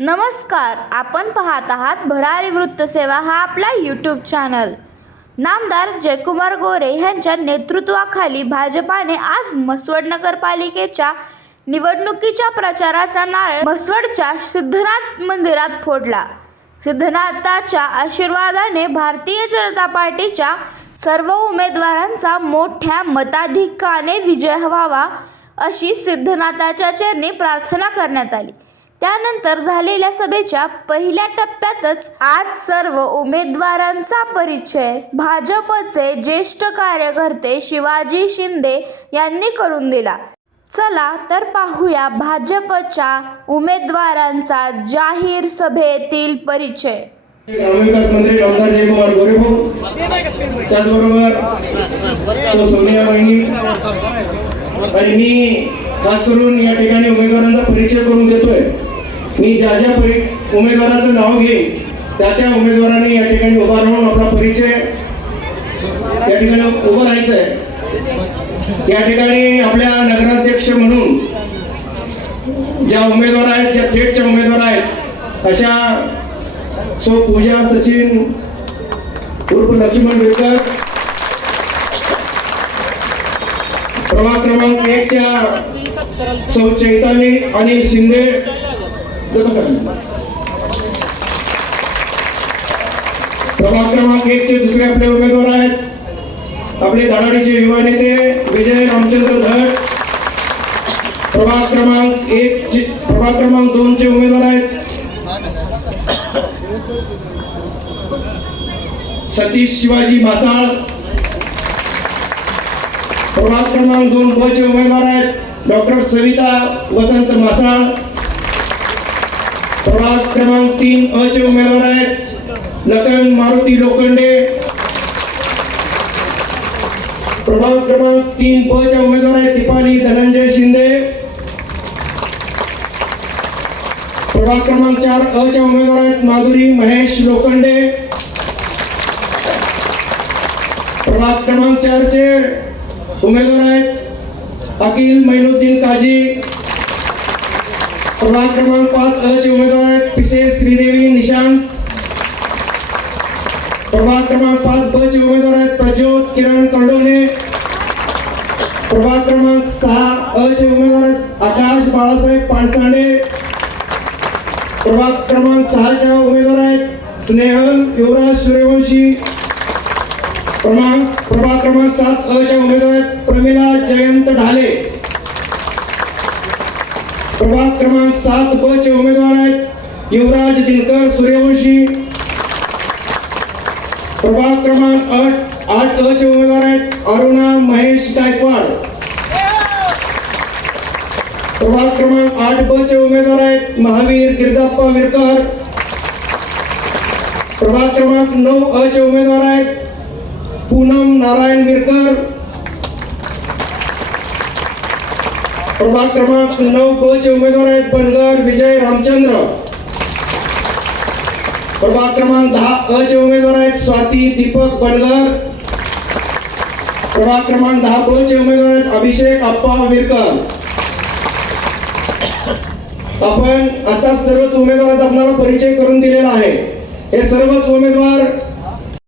नमस्कार, आपण पाहत आहात भरारी वृत्तसेवा हा आपला यूट्यूब चॅनल। नामदार जयकुमार गोरे यांच्या नेतृत्वाखाली भाजपाने आज म्हसवड नगरपालिकेच्या निवडणुकीच्या प्रचाराचा नारळ म्हसवडच्या सिद्धनाथ मंदिरात फोडला। सिद्धनाथाच्या आशीर्वादाने भारतीय जनता पार्टीच्या सर्व उमेदवारांचा मोठ्या मताधिक्याने विजय व्हावा अशी सिद्धनाथाच्या चरणी प्रार्थना करण्यात आली। त्यानंतर झालेल्या सभेच्या पहिल्या टप्प्यातच आज सर्व उमेदवारांचा परिचय भाजपचे ज्येष्ठ कार्यकर्ते शिवाजी शिंदे यांनी करून दिला। चला तर पाहूया भाजपच्या उमेदवारांचा जाहीर सभेतील परिचय। ग्रामविकास मंत्री नामदार जयकुमार गोरे भाऊ, त्याचबरोबर सोनिया बहिणी आणि मी खास करून या ठिकाणी उमेदवारांचा परिचय करून देतोय। मी ज्या ज्या उमेदवाराचं नाव घेईन त्या उमेदवारांनी या ठिकाणी उभा राहून आपला परिचय या ठिकाणी उभं राहायचं आहे। या ठिकाणी आपल्या नगराध्यक्ष म्हणून ज्या उमेदवार आहेत, ज्या थेटच्या उमेदवार आहेत, अशा सो पूजा सचिन उर्फ लक्ष्मण बेकर, प्रभाग क्रमांक 1 च्या सौ चैताली अनिल शिंदे, प्रभाग क्रमांक 1 चे दुसरे आपले उमेदवार आहेत आपले धडाडीचे युवा नेते विजय रामचंद्र धड। प्रभाग क्रमांक 2 चे उमेदवार आहेत सतीश शिवाजी मासाळ। प्रभाग क्रमांक 2 ब चे उमेदवार आहेत डॉक्टर सविता वसंत मासाळ। प्रभाग क्रमांक 3 अ चे उमेदवार आहेत लखन मारुती लोखंडे। प्रभाग क्रमांक 3 ब च्या उमेदवार आहेत दीपाली धनंजय शिंदे। प्रभाग क्रमांक 4 अ च्या उमेदवार आहेत माधुरी महेश लोखंडे। प्रभाग क्रमांक 4 चे उमेदवार आहेत अखिल मैनुद्दीन काजी। प्रभाग क्रमांक 5 अ चे उमेदवार आहेत पिसे श्रीदेवी निशांत। प्रभाग क्रमांक 5 ब चे उमेदवार आहेत प्रज्योत किरण कर्डोने। प्रभाग क्रमांक 6 अ चे उमेदवार आहेत आकाश बाळासाहेब पाणसांडे। प्रभाग क्रमांक 6 च्या उमेदवार आहेत स्नेहल युवराज सूर्यवंशी। प्रभाग क्रमांक 7 अ च्या उमेदवार आहेत प्रमिला जयंत ढाले। प्रभाग क्रमांक 7 ब चे उमेदवार आहेत युवराज दिनकर सूर्यवंशी। प्रभाग क्रमांक 8 अ चे उमेदवार आहेत अरुणा महेश गायकवाड। प्रभाग क्रमांक 8 ब चे उमेदवार आहेत महावीर गिरजाप्पा विरकर। प्रभाग क्रमांक 9 अ चे उमेदवार आहेत पूनम नारायण विरकर। प्रभाग क्रमांक 9 ब चे उमेदवार आहेत बनगर विजय रामचंद्र। प्रभाग क्रमांक 10 अ चे उमेदवार आहेत स्वाती दीपक बनगर। प्रभाग क्रमांक 10 ब चे उमेदवार आहेत अभिषेक अप्पा विरकर। आपण आता सर्वच उमेदवारांचा आपल्याला परिचय करून दिलेला आहे। हे सर्वच उमेदवार